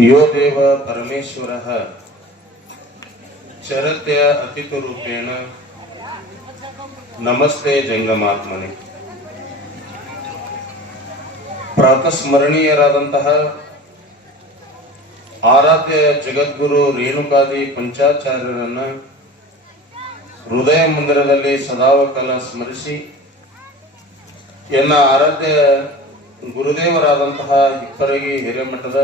यो देव परमेश्वरः चरत्य अतिथुरूपेण नमस्ते जंगमात्मने। ಪ್ರಾತಸ್ಮರಣೀಯರಾದಂತಹ ಆರಾಧ್ಯ ಜಗದ್ಗುರು ರೇಣುಕಾದಿ ಪಂಚಾಚಾರ್ಯರನ್ನ ಹೃದಯ ಮಂದಿರದಲ್ಲಿ ಸದಾವಕಾಲ ಸ್ಮರಿಸಿ ಎನ್ನ ಆರಾಧ್ಯ ಗುರುದೇವರಾದಂತಹ ಹಿಪ್ಪರಗಿ ಹಿರೇಮಠದ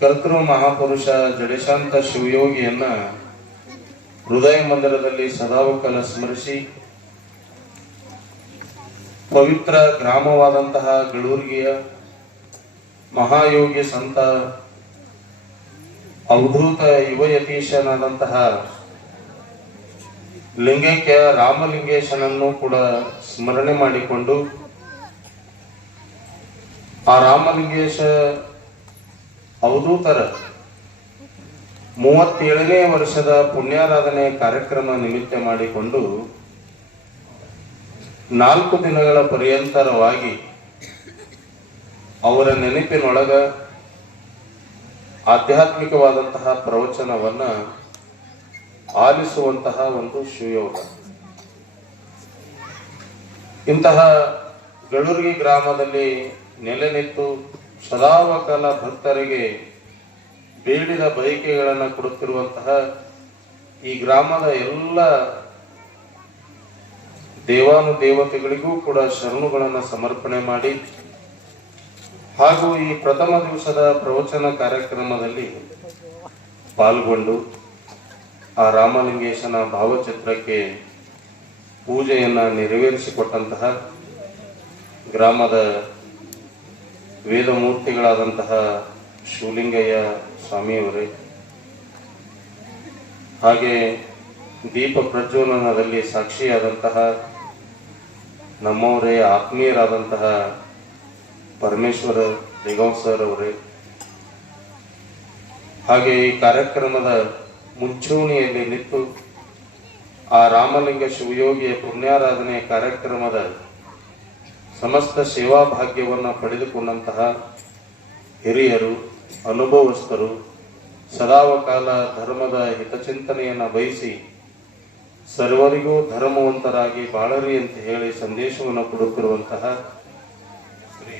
ಕರ್ತೃ ಮಹಾಪುರುಷ ಜಡೇಶಾಂತ ಶಿವಯೋಗಿಯನ್ನ ಹೃದಯ ಮಂದಿರದಲ್ಲಿ ಸದಾವಕಾಲ ಸ್ಮರಿಸಿ ಪವಿತ್ರ ಗ್ರಾಮವಾದಂತಹ ಗಳೂರ್ಗಿಯ ಮಹಾಯೋಗಿ ಸಂತ ಅವಧೂತ ಯುವಯತೀಶನಾದಂತಹ ಲಿಂಗೈಕ್ಯ ರಾಮಲಿಂಗೇಶನನ್ನು ಕೂಡ ಸ್ಮರಣೆ ಮಾಡಿಕೊಂಡು ಆ ರಾಮಲಿಂಗೇಶ ಅವಧೂತರ 37ನೇ ವರ್ಷದ ಪುಣ್ಯಾರಾಧನೆ ಕಾರ್ಯಕ್ರಮ ನಿಮಿತ್ತ ಮಾಡಿಕೊಂಡು 4 ದಿನಗಳ ಪರ್ಯಂತರವಾಗಿ ಅವರ ನೆನಪಿನೊಳಗ ಆಧ್ಯಾತ್ಮಿಕವಾದಂತಹ ಪ್ರವಚನವನ್ನ ಆಲಿಸುವಂತಹ ಒಂದು ಶಿವಯೋಗ. ಇಂತಹ ಗಳೂರ್ಗಿ ಗ್ರಾಮದಲ್ಲಿ ನೆಲೆ ನಿಂತು ಸದಾವಕಾಲ ಭಕ್ತರಿಗೆ ಬೇಡಿದ ಬಯಕೆಗಳನ್ನು ಕೊಡುತ್ತಿರುವಂತಹ ಈ ಗ್ರಾಮದ ಎಲ್ಲ ದೇವಾನುದೇವತೆಗಳಿಗೂ ಕೂಡ ಶರಣುಗಳನ್ನು ಸಮರ್ಪಣೆ ಮಾಡಿ ಹಾಗೂ ಈ ಪ್ರಥಮ ದಿವಸದ ಪ್ರವಚನ ಕಾರ್ಯಕ್ರಮದಲ್ಲಿ ಪಾಲ್ಗೊಂಡು ಆ ರಾಮಲಿಂಗೇಶನ ಭಾವಚಿತ್ರಕ್ಕೆ ಪೂಜೆಯನ್ನ ನೆರವೇರಿಸಿಕೊಟ್ಟಂತಹ ಗ್ರಾಮದ ವೇದಮೂರ್ತಿಗಳಾದಂತಹ ಶಿವಲಿಂಗಯ್ಯ ಸ್ವಾಮಿಯವರೇ, ಹಾಗೆ ದೀಪ ಪ್ರಜ್ವಲನದಲ್ಲಿ ಸಾಕ್ಷಿಯಾದಂತಹ ನಮ್ಮವರೇ ಆತ್ಮೀಯರಾದಂತಹ ಪರಮೇಶ್ವರ ದೇಗಾಂವ್ ಸರ್ ಅವರೇ, ಹಾಗೆ ಈ ಕಾರ್ಯಕ್ರಮದ ಮುಂಚೂಣಿಯಲ್ಲಿ ನಿಂತು ಆ ರಾಮಲಿಂಗ ಶಿವಯೋಗಿಯ ಪುಣ್ಯಾರಾಧನೆ ಕಾರ್ಯಕ್ರಮದ ಸಮಸ್ತ ಸೇವಾ ಭಾಗ್ಯವನ್ನು ಪಡೆದುಕೊಂಡಂತಹ ಹಿರಿಯರು, ಅನುಭವಸ್ಥರು, ಸದಾವಕಾಲ ಧರ್ಮದ ಹಿತಚಿಂತನೆಯನ್ನು ಬಯಸಿ ಸರ್ವರಿಗೂ ಧರ್ಮವಂತರಾಗಿ ಬಾಳರಿ ಅಂತ ಹೇಳಿ ಸಂದೇಶವನ್ನು ಕೊಡುತ್ತಿರುವಂತಹ ಶ್ರೀ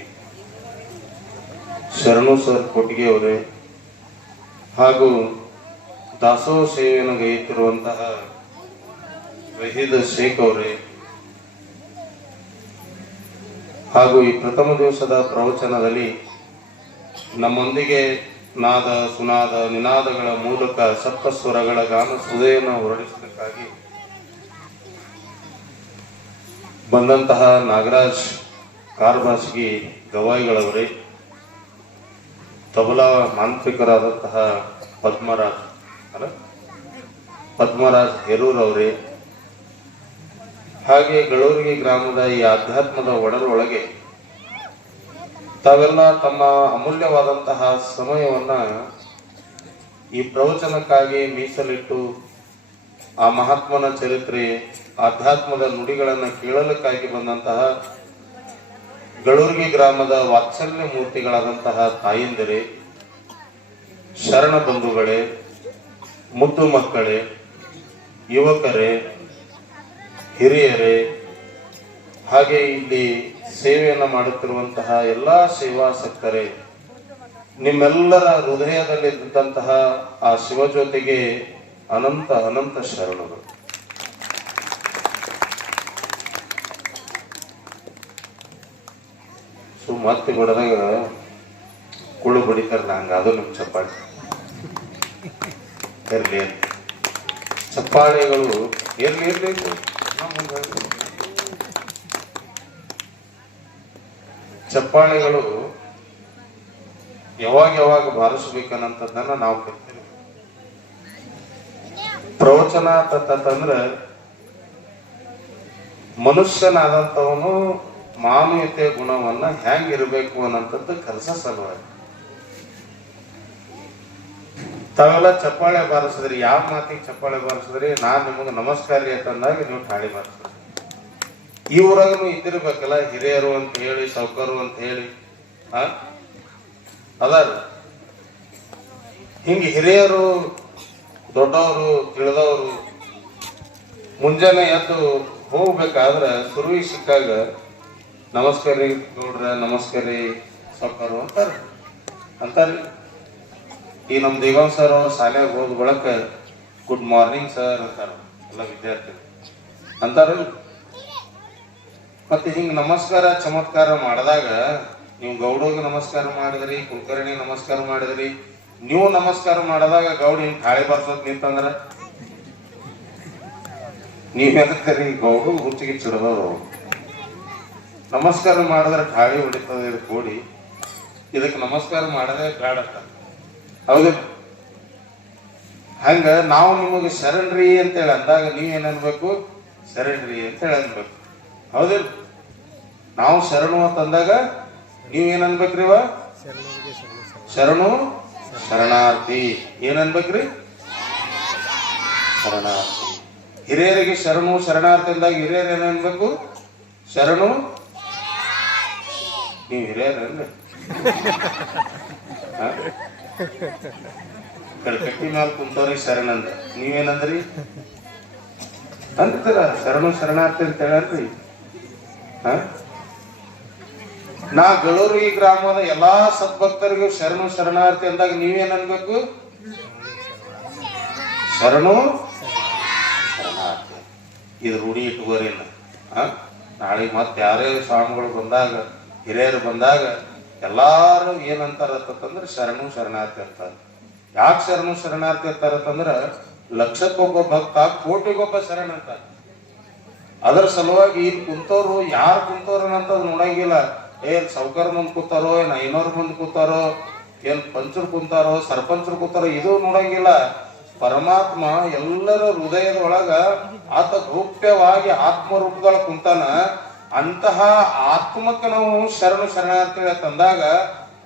ಶರಣು ಸರ್ ಕೊಟ್ಟಿಗೆ ಅವರೇ, ಹಾಗೂ ದಾಸೋಹ ಸೇವೆಯನ್ನು ಗೈಯುತ್ತಿರುವಂತಹ ವಹೀದ್ ಶೇಖ್ ಅವರೇ, ಹಾಗೂ ಈ ಪ್ರಥಮ ದಿವಸದ ಪ್ರವಚನದಲ್ಲಿ ನಮ್ಮೊಂದಿಗೆ ನಾದ ಸುನಾದ ನಿನಾದಗಳ ಮೂಲಕ ಸಪ್ತಸ್ವರಗಳ ಗಾನ ಸುಧೆಯನ್ನು ಹೊರಡಿಸಲಿಕ್ಕಾಗಿ ಬಂದಂತಹ ನಾಗರಾಜ್ ಕಾರ್ಬಾಸ್ಗಿ ಗವಾಯಿಗಳವರೇ, ತಬಲಾ ಮಾಂತ್ರಿಕರಾದಂತಹ ಪದ್ಮರಾಜ್ ಹೆರೂರವರೇ, ಹಾಗೆ ಗಳೂರ್ಗಿ ಗ್ರಾಮದ ಈ ಆಧ್ಯಾತ್ಮದ ಒಡಲೊಳಗೆ ತಾವೆಲ್ಲ ತಮ್ಮ ಅಮೂಲ್ಯವಾದಂತಹ ಸಮಯವನ್ನ ಈ ಪ್ರವಚನಕ್ಕಾಗಿ ಮೀಸಲಿಟ್ಟು ಆ ಮಹಾತ್ಮನ ಚರಿತ್ರೆ, ಆಧ್ಯಾತ್ಮದ ನುಡಿಗಳನ್ನು ಕೇಳಲಿಕ್ಕಾಗಿ ಬಂದಂತಹ ಗಳೂರ್ಗಿ ಗ್ರಾಮದ ವಾತ್ಸಲ್ಯ ಮೂರ್ತಿಗಳಾದಂತಹ ತಾಯಿಂದರೇ, ಶರಣ ಬಂಧುಗಳೇ, ಮುದ್ದು ಮಕ್ಕಳೇ, ಯುವಕರೇ, ಹಿರಿಯರೇ, ಹಾಗೆ ಇಲ್ಲಿ ಸೇವೆಯನ್ನು ಮಾಡುತ್ತಿರುವಂತಹ ಎಲ್ಲಾ ಸೇವಾಸಕ್ತರೇ, ನಿಮ್ಮೆಲ್ಲರ ಹೃದಯದಲ್ಲಿದ್ದಂತಹ ಆ ಶಿವಜ್ಯೋತಿಗೆ ಅನಂತ ಅನಂತ ಶರಣುಗಳು. ಮತ್ತೆ ಹೊಡೆದಾಗ ಕುಳು ಬಡಿತಾರಲ್ಲ ಹಂಗ ಅದು ನಮ್ ಚಪ್ಪಾಳೆ ಇರ್ಲಿ, ಚಪ್ಪಾಳೆಗಳು ಇರ್ಲಿ. ಚಪ್ಪಾಳೆಗಳು ಯಾವಾಗ ಬಾರಿಸ್ಬೇಕನ್ನಂಥದ್ದನ್ನ ನಾವು ಕಲ್ತೀವಿ. ಪ್ರವಚನ ಅಂತಂದ್ರೆ ಮನುಷ್ಯನಾದಂಥವನು ಮಾನವೀಯತೆಯ ಗುಣವನ್ನ ಹೆಂಗಿರ್ಬೇಕು ಅನ್ನಂಥದ್ದು ಕೆಲಸ ಸಲುವಾಗಿ ತಾವೆಲ್ಲ ಚಪ್ಪಾಳೆ ಬಾರಿಸಿದ್ರಿ. ಯಾವ ಮಾತಿಗೆ ಚಪ್ಪಾಳೆ ಬಾರಿಸಿದ್ರಿ? ನಾನ್ ನಿಮಗೆ ನಮಸ್ಕಾರ ರೀ ಅಂತಂದಾಗ ನೀವು ತಾಳಿ ಬಾರಿಸಿದ್ರಿ. ಈ ಊರಾಗನು ಇದ್ದಿರ್ಬೇಕಲ್ಲ ಹಿರಿಯರು ಅಂತ ಹೇಳಿ, ಸೌಕರು ಅಂತ ಹೇಳಿ ಅದಾರ ಹಿಂಗೆ ಹಿರಿಯರು ದೊಡ್ಡವರು ತಿಳಿದವರು ಮುಂಜಾನೆ ಎದ್ದು ಹೋಗ್ಬೇಕಾದ್ರೆ ಸುರುವಿ ಸಿಕ್ಕಾಗ ನಮಸ್ಕಾರ ರೀ ನೋಡ್ರ, ನಮಸ್ಕಾರ ರೀ ಸಾವ್ಕಾರು ಅಂತಾರೆ. ಈ ನಮ್ಮ ದೇವಾಂಗ್ ಸರ್ ಅವ್ರ ಶಾಲೆಗೆ ಹೋದ ಬಳಕ ಗುಡ್ ಮಾರ್ನಿಂಗ್ ಸರ್ ಅಂತಾರ ಎಲ್ಲ ವಿದ್ಯಾರ್ಥಿ ಅಂತಾರ. ಮತ್ತೆ ಹಿಂಗ್ ನಮಸ್ಕಾರ ಚಮತ್ಕಾರ ಮಾಡಿದಾಗ ನೀವು ಗೌಡಗೆ ನಮಸ್ಕಾರ ಮಾಡಿದ್ರಿ, ಕುಲಕರ್ಣಿ ನಮಸ್ಕಾರ ಮಾಡಿದ್ರಿ, ನೀವು ನಮಸ್ಕಾರ ಮಾಡಿದಾಗ ಗೌಡ ಹಿಂಗ್ ತಾಳಿ ಬರ್ಸೋದ್ ನಿಂತಂದ್ರ ನೀವೇನಂತೀರಿ? ಗೌಡ ಹುಚ್ಚಿಗೆ ಚಿಡದವ್ರು. ನಮಸ್ಕಾರ ಮಾಡಿದ್ರೆ ಗಾಳಿ ಹೊಡಿತದೆ ಇದು ಕೂಡಿ, ಇದಕ್ಕೆ ನಮಸ್ಕಾರ ಮಾಡದೆ ಬೇಡತ್ತ. ಹೌದಿಲ್ಲ? ಹಂಗ ನಾವು ನಿಮಗೆ ಶರಣ್ರಿ ಅಂತೇಳಿ ಅಂದಾಗ ನೀವೇನ್ ಅನ್ಬೇಕು? ಶರಣ್ರಿ ಅಂತೇಳಿ ಅನ್ಬೇಕು. ಹೌದಿಲ್ಲ? ನಾವು ಶರಣು ಅಂತಂದಾಗ ನೀವೇನ್ ಅನ್ಬೇಕ್ರಿ? ಶರಣು ಶರಣಾರ್ಥಿ. ಏನ್ ಅನ್ಬೇಕ್ರಿ? ಶರಣಾರ್ಥಿ. ಹಿರಿಯರಿಗೆ ಶರಣು ಶರಣಾರ್ಥಿ ಅಂದಾಗ ಹಿರಿಯರು ಏನ್ ಅನ್ಬೇಕು? ಶರಣು. ನೀವು ಹಿರಿಯರಲ್ಲ, ಕಟ್ಟಿ ಮ್ಯಾಲ ಕುಂತವ್ರಿಗೆ ಶರಣ ಅಂದ, ನೀವೇನಂದ್ರಿ ಅಂತೀರ? ಶರಣು ಶರಣಾರ್ಥಿ ಅಂತ ಹೇಳಲ್ರಿ. ನಾ ಗಳೂರು ಈ ಗ್ರಾಮದ ಎಲ್ಲಾ ಸದ್ಭಕ್ತರಿಗೂ ಶರಣು ಶರಣಾರ್ಥಿ ಅಂದಾಗ ನೀವೇನ್ ಅನ್ಬೇಕು? ಶರಣು ಶರಣಾರ್ಥಿ. ಇದು ರೂಢಿ ಇಟ್ಕೋರಿಲ್ಲ. ನಾಳೆ ಮತ್ತೆ ಯಾರೇ ಸ್ವಾಮಿಗಳು ಬಂದಾಗ, ಹಿರಿಯರು ಬಂದಾಗ ಎಲ್ಲಾರು ಏನಂತಾರತ್ತಂದ್ರ ಶರಣು ಶರಣಾರ್ಥಿ ಅಂತಾರೆ. ಯಾಕೆ ಶರಣು ಶರಣಾರ್ಥಿ ಅಂತಾರತ್ತಂದ್ರ ಲಕ್ಷಕ್ಕೊಬ್ಬ ಭಕ್ತ ಕೋಟಿಗೊಬ್ಬ ಶರಣ ಅಂತ. ಅದರ ಸಲುವಾಗಿ ಇಲ್ಲಿ ಕುಂತವ್ರು ಯಾರು ಕುಂತವ್ರ ಅಂತ ನೋಡಂಗಿಲ್ಲ. ಏನ್ ಸೌಕರ್ ಮುಂದ್ ಕೂತಾರೋ, ಏನ್ ಐನೂರ್ ಮುಂದ್ ಕೂತಾರೋ, ಏನ್ ಪಂಚರು ಕುಂತಾರೋ, ಸರ್ಪಂಚರು ಕೂತಾರೋ, ಇದು ನೋಡಂಗಿಲ್ಲ. ಪರಮಾತ್ಮ ಎಲ್ಲರ ಹೃದಯದೊಳಗ ಆತ ಗೌಪ್ಯವಾಗಿ ಆತ್ಮ ರೂಪದೊಳ ಕುಂತಾನ. ಅಂತಹ ಆತ್ಮಕ್ಕೆ ನಾವು ಶರಣು ಶರಣಾರ್ಥಿ ತಂದಾಗ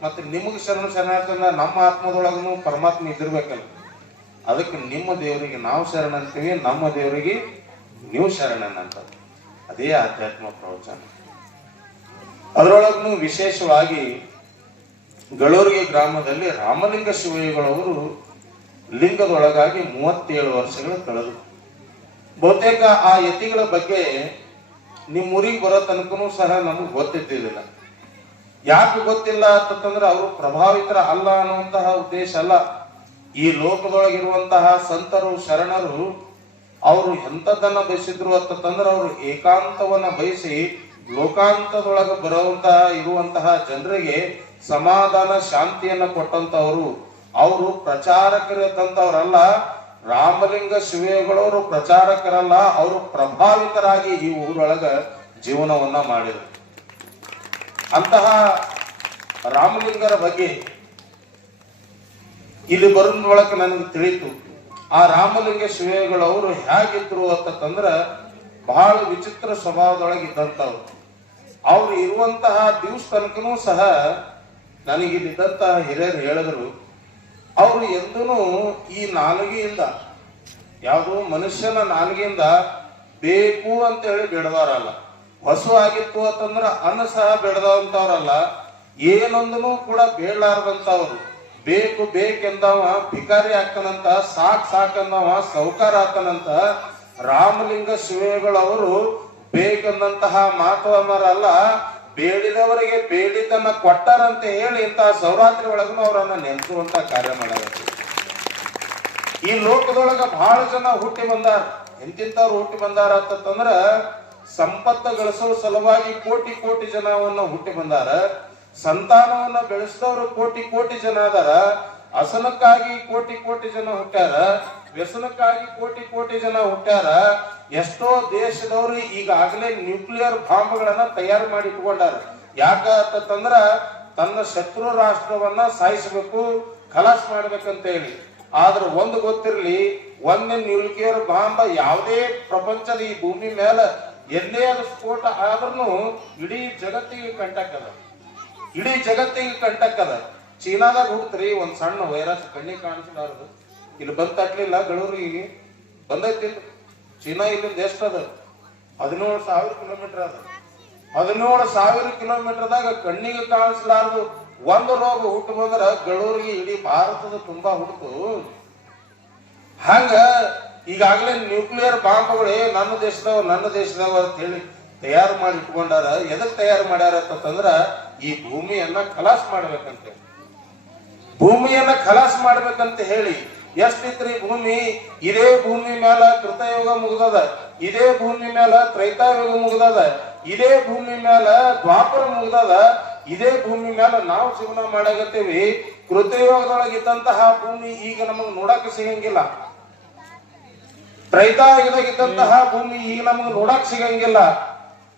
ಮತ್ತೆ ನಿಮಗೆ ಶರಣು ಶರಣಾರ್ಥಿ ಅಂದ ನಮ್ಮ ಆತ್ಮದೊಳಗನು ಪರಮಾತ್ಮ ಇದಿರ್ಬೇಕಲ್ಲ. ಅದಕ್ಕೆ ನಿಮ್ಮ ದೇವರಿಗೆ ನಾವು ಶರಣ ಅಂತೀವಿ, ನಮ್ಮ ದೇವರಿಗೆ ನೀವು ಶರಣನ್ ಅಂತ. ಅದೇ ಆಧ್ಯಾತ್ಮ ಪ್ರವಚನ. ಅದರೊಳಗೂ ವಿಶೇಷವಾಗಿ ಗಳೂರಿಗೆ ಗ್ರಾಮದಲ್ಲಿ ರಾಮಲಿಂಗ ಶಿವಯ್ಯಗಳವರು ಲಿಂಗದೊಳಗಾಗಿ 37 ವರ್ಷಗಳು ಕಳೆದು. ಬಹುತೇಕ ಆ ಯತಿಗಳ ಬಗ್ಗೆ ನಿಮ್ಮೂರಿಗೆ ಬರೋ ತನಕನೂ ಸಹ ನಮಗೆ ಗೊತ್ತಿದ್ದಿಲ್ಲ. ಯಾಕೆ ಗೊತ್ತಿಲ್ಲ ಅಂತಂದ್ರೆ ಅವರು ಪ್ರಭಾವಿತರ ಅಲ್ಲ ಅನ್ನುವಂತಹ ಉದ್ದೇಶ ಅಲ್ಲ. ಈ ಲೋಕದೊಳಗಿರುವಂತಹ ಸಂತರು ಶರಣರು ಅವರು ಎಂಥದ್ದನ್ನ ಬಯಸಿದ್ರು ಅಂತಂದ್ರೆ ಅವರು ಏಕಾಂತವನ್ನ ಬಯಸಿ ಲೋಕಾಂತದೊಳಗೆ ಬರುವಂತಹ ಇರುವಂತಹ ಜನರಿಗೆ ಸಮಾಧಾನ ಶಾಂತಿಯನ್ನ ಕೊಟ್ಟಂತವರು. ಅವರು ಪ್ರಚಾರಕರಿದ್ದಂಥವ್ರಲ್ಲ. ರಾಮಲಿಂಗ ಶಿವಯ್ಯಗಳವರು ಪ್ರಚಾರಕರಲ್ಲ, ಅವರು ಪ್ರಭಾವಿತರಾಗಿ ಈ ಊರೊಳಗ ಜೀವನವನ್ನ ಮಾಡಿದರು. ಅಂತಹ ರಾಮಲಿಂಗರ ಬಗ್ಗೆ ಇಲ್ಲಿ ಬರೋದ್ರೊಳಗೆ ನನಗೆ ತಿಳಿತು. ಆ ರಾಮಲಿಂಗ ಶಿವಯ್ಯಗಳವರು ಹೇಗಿದ್ರು ಅಂತಂದ್ರ ಬಹಳ ವಿಚಿತ್ರ ಸ್ವಭಾವದೊಳಗಿದ್ದಂಥವ್ರು. ಅವ್ರು ಇರುವಂತಹ ದಿವಸ ತನಕನೂ ಸಹ ನನಗಿದ್ದಂತಹ ಹಿರಿಯರು ಹೇಳಿದ್ರು, ಅವರು ಎಂದೂ ಈ ನಾಲಿಗೆಯಿಂದ ಯಾವುದು ಮನುಷ್ಯನ ನಾಲಿಗೆಯಿಂದ ಬೇಕು ಅಂತ ಹೇಳಿ ಬೇಡದವರಲ್ಲ. ಹಸು ಆಗಿತ್ತು ಅಂತಂದ್ರ ಅನ್ನ ಸಹ ಬೇಡದಂತವ್ರಲ್ಲ. ಏನೊಂದನು ಕೂಡ ಬೇಡಲಾರ್ದಂತವ್ರು. ಬೇಕು ಬೇಕೆಂದವ ಭಿಕಾರಿ ಆಗ್ತಾನಂತ, ಸಾಕಂದವ ಸೌಕಾರ ಆಗ್ತಾನಂತ. ರಾಮಲಿಂಗ ಶಿವಯ್ಯಗಳವರು ಬೇಕೆಂದಂತಹ ಮಾತವರಲ್ಲ, ಬೇಡಿದವರಿಗೆ ಬೇಡಿದ್ದನ್ನ ಕೊಟ್ಟಾರಂತ ಹೇಳಿ ಇಂತಹ ಸೌರಾತ್ರಿ ಒಳಗೂ ಅವರನ್ನ ನೆನೆಸುವಂತ ಕಾರ್ಯ ಮಾಡಬೇಕು. ಈ ಲೋಕದೊಳಗ ಬಹಳ ಜನ ಹುಟ್ಟಿ ಬಂದಾರ. ಎಂತಿಂತವ್ರು ಹುಟ್ಟಿ ಬಂದಾರ ಅಂತಂದ್ರ ಸಂಪತ್ತ ಗಳಿಸೋ ಸಲುವಾಗಿ ಕೋಟಿ ಕೋಟಿ ಜನವನ್ನ ಹುಟ್ಟಿ ಬಂದಾರ. ಸಂತಾನವನ್ನ ಬೆಳೆಸಿದವರು ಕೋಟಿ ಕೋಟಿ ಜನ ಅದಾರ. ಹಸನಕ್ಕಾಗಿ ಕೋಟಿ ಕೋಟಿ ಜನ ಹುಟ್ಟ್ಯಾರ, ವ್ಯಸನಕ್ಕಾಗಿ ಕೋಟಿ ಕೋಟಿ ಜನ ಹುಟ್ಟ್ಯಾರ. ಎಷ್ಟೋ ದೇಶದವರು ಈಗಾಗಲೇ ನ್ಯೂಕ್ಲಿಯರ್ ಬಾಂಬ್ಗಳನ್ನ ತಯಾರು ಮಾಡಿ ಇಟ್ಕೊಂಡಾರ. ಯಾಕಂತಂದ್ರ ತನ್ನ ಶತ್ರು ರಾಷ್ಟ್ರವನ್ನ ಸಾಯಿಸಬೇಕು, ಖಲಾಸ್ ಮಾಡ್ಬೇಕಂತ ಹೇಳಿ. ಆದ್ರೆ ಒಂದು ಗೊತ್ತಿರ್ಲಿ, ಒಂದೇ ನ್ಯೂಕ್ಲಿಯರ್ ಬಾಂಬ್ ಯಾವುದೇ ಪ್ರಪಂಚದ ಈ ಭೂಮಿ ಮೇಲೆ ಎಲ್ಲೇ ಅದು ಸ್ಫೋಟ ಆದ್ರೂ ಇಡೀ ಜಗತ್ತಿಗೆ ಕಂಟಕದ, ಇಡೀ ಜಗತ್ತಿಗೆ ಕಂಟಕದ. ಚೀನಾದಾಗ ಹುಡ್ತ್ರಿ ಒಂದ್ ಸಣ್ಣ ವೈರಸ್ ಕಣ್ಣಿಗೆ ಕಾಣಿಸಲಾರದು, ಇಲ್ಲಿ ಬಂದ್ ತಟ್ಲಿಲ್ಲ, ಗಳೂರಿಗೆ ಬಂದೈತಿ. ಚೀನಾ ಇಲ್ಲಿಂದ ಎಷ್ಟದ? 17,000 ಕಿಲೋಮೀಟರ್ ಅದ. 17,000 ಕಿಲೋಮೀಟರ್ದಾಗ ಕಣ್ಣಿಗೆ ಕಾಣಿಸಲಾರದು ಒಂದು ರೋಗ ಹುಟ್ಟು ಬಂದ್ರ ಗಳೂರಿಗೆ ಇಡೀ ಭಾರತದ ತುಂಬಾ ಹುಟ್ಟು. ಹಂಗ ಈಗಾಗಲೇ ನ್ಯೂಕ್ಲಿಯರ್ ಬಾಂಬ್ಗಳೇ ನನ್ನ ದೇಶದವ ಅಂತ ಹೇಳಿ ತಯಾರು ಮಾಡಿ ಇಟ್ಕೊಂಡಾರ. ಎದಕ್ ತಯಾರು ಮಾಡ್ಯಾರ ಅಂತಂದ್ರ ಈ ಭೂಮಿಯನ್ನ ಖಲಾಸ್ ಮಾಡ್ಬೇಕಂತೆ. ಭೂಮಿಯನ್ನ ಖಲಾಸ್ ಮಾಡ್ಬೇಕಂತ ಹೇಳಿ ಎಷ್ಟಿತ್ರಿ ಭೂಮಿ? ಇದೇ ಭೂಮಿ ಮೇಲ ಕೃತಯುಗ ಮುಗ್ದದ, ಇದೇ ಭೂಮಿ ಮೇಲ ತ್ರೈತಾಯುಗ ಮುಗ್ದದ, ಇದೇ ಭೂಮಿ ಮೇಲ ದ್ವಾಪರ ಮುಗ್ದದ, ಇದೇ ಭೂಮಿ ಮೇಲ ನಾವು ಜೀವನ ಮಾಡಾಕತ್ತೀವಿ. ಕೃತಯುಗದೊಳಗಿದ್ದಂತಹ ಭೂಮಿ ಈಗ ನಮಗ್ ನೋಡಕ್ ಸಿಗಂಗಿಲ್ಲ. ತ್ರೈತಾಯುಗದಾಗಿದ್ದಂತಹ ಭೂಮಿ ಈಗ ನಮಗ್ ನೋಡಕ್ ಸಿಗಂಗಿಲ್ಲ.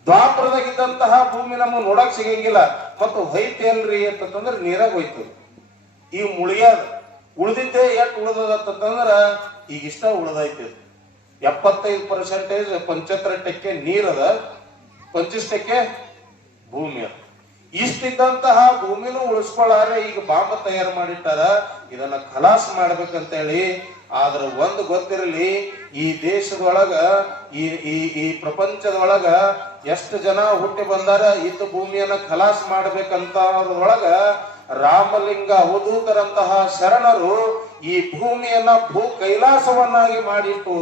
ದ್ವಾಪರದಾಗಿದ್ದಂತಹ ಭೂಮಿ ನಮಗ್ ನೋಡಕ್ ಸಿಗಂಗಿಲ್ಲ. ಮತ್ತು ಹೋಯ್ತು ಏನ್ರಿ ಅಂತಂದ್ರೆ ನೀರಾಗ ಹೋಯ್ತು. ಈ ಮುಳಿಯಾದ ಉಳ್ದಿದ್ದೆ ಎಷ್ಟು ಉಳ್ದದಂತಂದ್ರ ಈಗ ಇಷ್ಟ ಉಳ್ದೈತಿ. 75% 75% ನೀರದ, 25% ಭೂಮಿ ಅದ. ಇಷ್ಟಿದ್ದಂತಹ ಭೂಮಿನೂ ಉಳಿಸ್ಕೊಳ್ಳಾರೆ ಈಗ ಬಾಂಬ್ ತಯಾರು ಮಾಡಿಟ್ಟಾರ. ಇದನ್ನ ಖಲಾಸ್ ಮಾಡ್ಬೇಕಂತ ಹೇಳಿ. ಆದ್ರ ಒಂದು ಗೊತ್ತಿರಲಿ, ಈ ದೇಶದೊಳಗ ಈ ಪ್ರಪಂಚದೊಳಗ ಎಷ್ಟು ಜನ ಹುಟ್ಟಿ ಬಂದಾರ ಇದ್ದ ಭೂಮಿಯನ್ನ ಖಲಾಸ್ ಮಾಡ್ಬೇಕಂತದ್ರೊಳಗ ರಾಮಲಿಂಗ ಅವಧೂತರಂತಹ ಶರಣರು ಈ ಭೂಮಿಯನ್ನ ಭೂ ಕೈಲಾಸವನ್ನಾಗಿ ಮಾಡಿಟ್ಟು